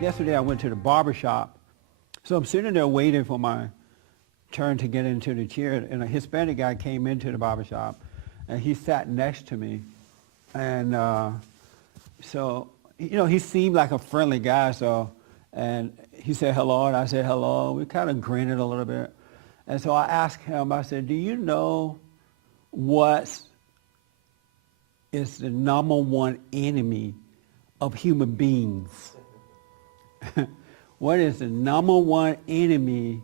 Yesterday I went to the barber shop. So I'm sitting there waiting for my turn to get into the chair, and a Hispanic guy came into the barber shop, and he sat next to me. And so, you know, he seemed like a friendly guy, and he said hello, and I said hello. We kind of grinned a little bit. And so I asked him, I said, do you know what is the number one enemy of human beings? What is the number one enemy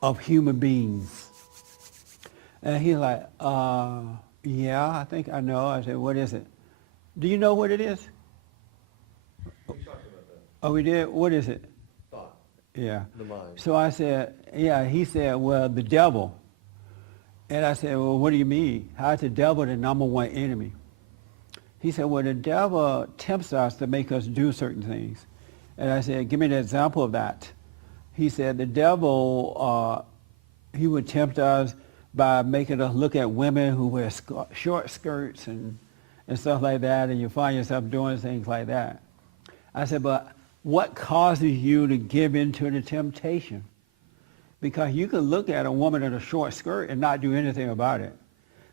of human beings? And he's like, yeah, I think I know. I said, what is it? Do you know what it is? We talked about that. Oh, we did? What is it? Thought. Yeah. The mind. So I said, yeah. He said, well, the devil. And I said, well, what do you mean? How is the devil the number one enemy? He said, well, the devil tempts us to make us do certain things. And I said, give me an example of that. He said, the devil, he would tempt us by making us look at women who wear short skirts and stuff like that, and you find yourself doing things like that. I said, but what causes you to give in to the temptation? Because you can look at a woman in a short skirt and not do anything about it.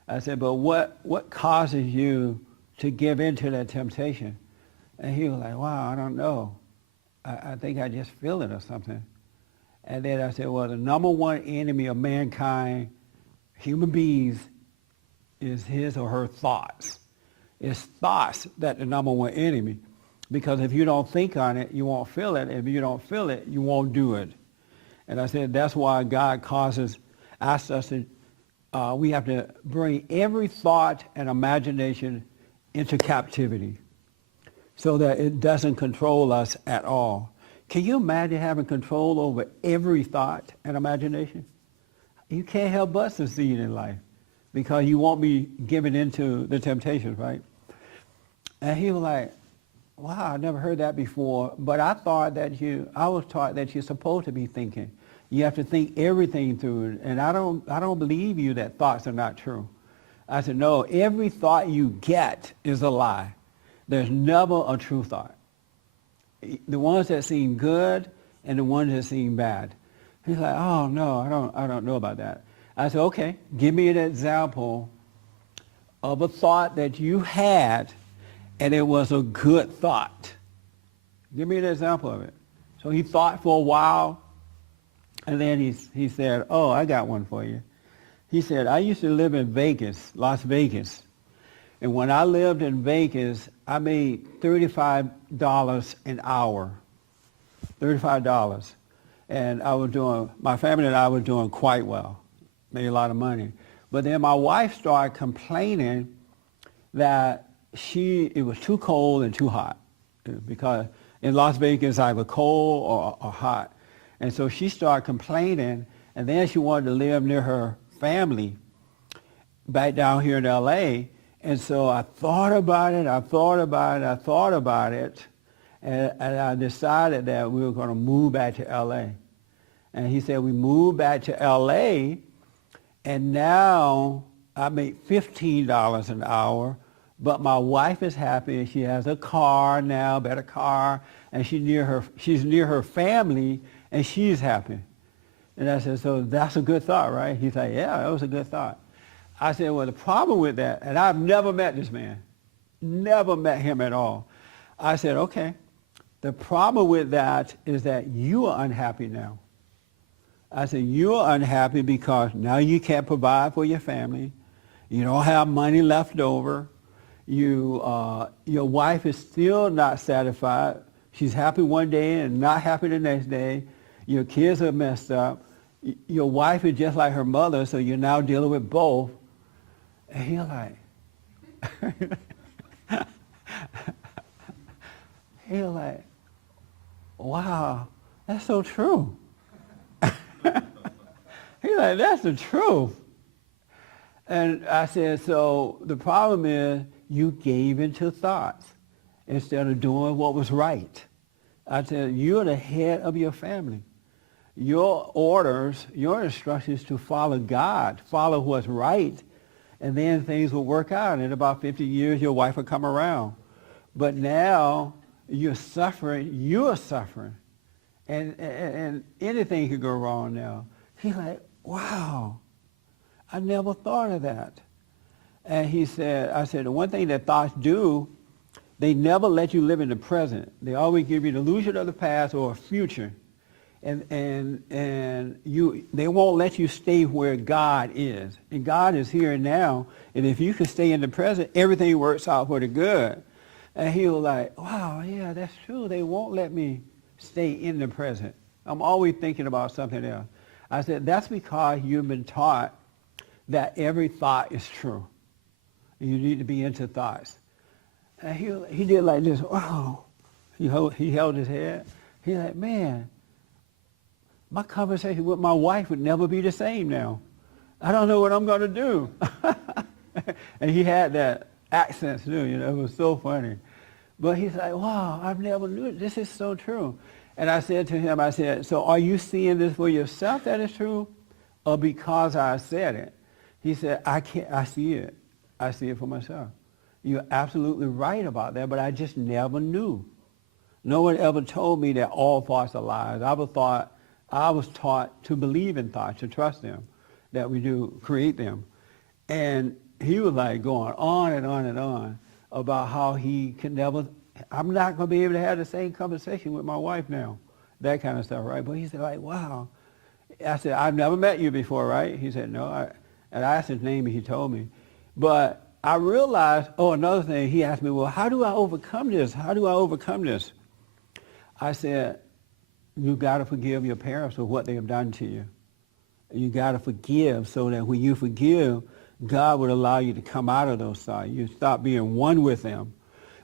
I said, but what causes you to give in to that temptation? And he was like, wow, I don't know. I think I just feel it or something. And then I said, well, the number one enemy of mankind, human beings, is his or her thoughts. It's thoughts that the number one enemy. Because if you don't think on it, you won't feel it. If you don't feel it, you won't do it. And I said, that's why God asks us to, we have to bring every thought and imagination into captivity so that it doesn't control us at all. Can you imagine having control over every thought and imagination? You can't help but succeed in life because you won't be given into the temptations, right? And he was like, wow, I never heard that before, but I was taught that you're supposed to be thinking. You have to think everything through, and I don't believe you that thoughts are not true. I said, no, every thought you get is a lie. There's never a true thought. The ones that seem good and the ones that seem bad. He's like, oh no, I don't know about that. I said, okay, give me an example of a thought that you had and it was a good thought. Give me an example of it. So he thought for a while, and then he said, oh, I got one for you. He said, I used to live in Vegas, Las Vegas. And when I lived in Vegas, I made $35 an hour. $35. And my family and I were doing quite well. Made a lot of money. But then my wife started complaining that it was too cold and too hot. Because in Las Vegas, either cold or hot. And so she started complaining, and then she wanted to live near her family back down here in L.A., and so I thought about it, and I decided that we were going to move back to L.A. And he said, we moved back to L.A., and now I make $15 an hour, but my wife is happy, and she has a car now, better car, and she's near her family, and she's happy. And I said, so that's a good thought, right? He's like, yeah, that was a good thought. I said, well, the problem with that, and I've never met this man, never met him at all. I said, okay, the problem with that is that you are unhappy now. I said, you are unhappy because now you can't provide for your family. You don't have money left over. Your wife is still not satisfied. She's happy one day and not happy the next day. Your kids are messed up. Your wife is just like her mother, so you're now dealing with both. And he's like, wow, that's so true. He's like, that's the truth. And I said, so the problem is you gave into thoughts instead of doing what was right. I said, you're the head of your family. Your orders, your instructions to follow God, follow what's right, and then things will work out. In about 50 years, your wife will come around. But now you're suffering. And anything could go wrong now. He's like, wow, I never thought of that. And I said, the one thing that thoughts do, they never let you live in the present. They always give you the illusion of the past or a future. And they won't let you stay where God is. And God is here and now. And if you can stay in the present, everything works out for the good. And he was like, wow, yeah, that's true. They won't let me stay in the present. I'm always thinking about something else. I said, that's because you've been taught that every thought is true. You need to be into thoughts. And he did like this, wow. He held his head. He's like, man, my conversation with my wife would never be the same now. I don't know what I'm going to do. And he had that accent too, it was so funny. But he's like, wow, I've never knew it. This is so true. And I said to him, I said, so are you seeing this for yourself that is true or because I said it? He said, I see it. I see it for myself. You're absolutely right about that, but I just never knew. No one ever told me that all thoughts are lies. I was taught to believe in thoughts, to trust them, that we do create them. And he was like going on and on and on about how he can never, I'm not going to be able to have the same conversation with my wife now, that kind of stuff, right? But he said, like, wow. I said, I've never met you before, right? He said, no. And I asked his name and he told me. But I realized, another thing, he asked me, well, how do I overcome this? How do I overcome this? I said, you got to forgive your parents for what they have done to you. You got to forgive so that when you forgive, God would allow you to come out of those thoughts. You stop being one with them.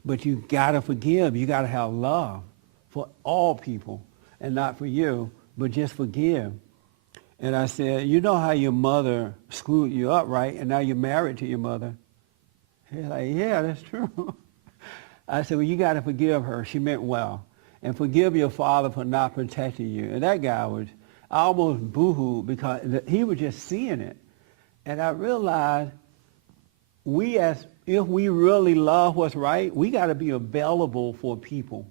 But you got to forgive. You got to have love for all people and not for you, but just forgive. And I said, you know how your mother screwed you up, right? And now you're married to your mother. He's like, yeah, that's true. I said, well, you got to forgive her. She meant well. And forgive your father for not protecting you. And that guy I almost boo-hooed because he was just seeing it. And I realized if we really love what's right, we got to be available for people,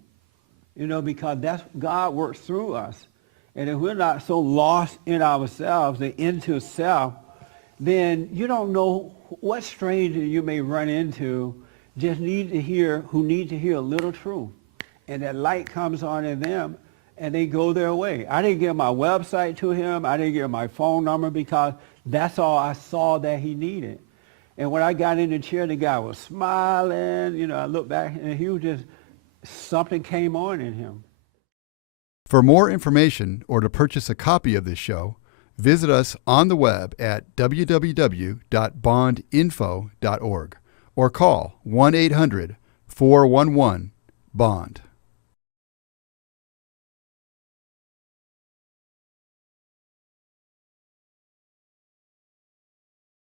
because God works through us. And if we're not so lost in ourselves and into self, then you don't know what stranger you may run into who need to hear a little truth. And that light comes on in them and they go their way. I didn't give my website to him. I didn't give my phone number because that's all I saw that he needed. And when I got in the chair, the guy was smiling. I looked back and he was something came on in him. For more information or to purchase a copy of this show, visit us on the web at www.bondinfo.org or call 1-800-411-BOND.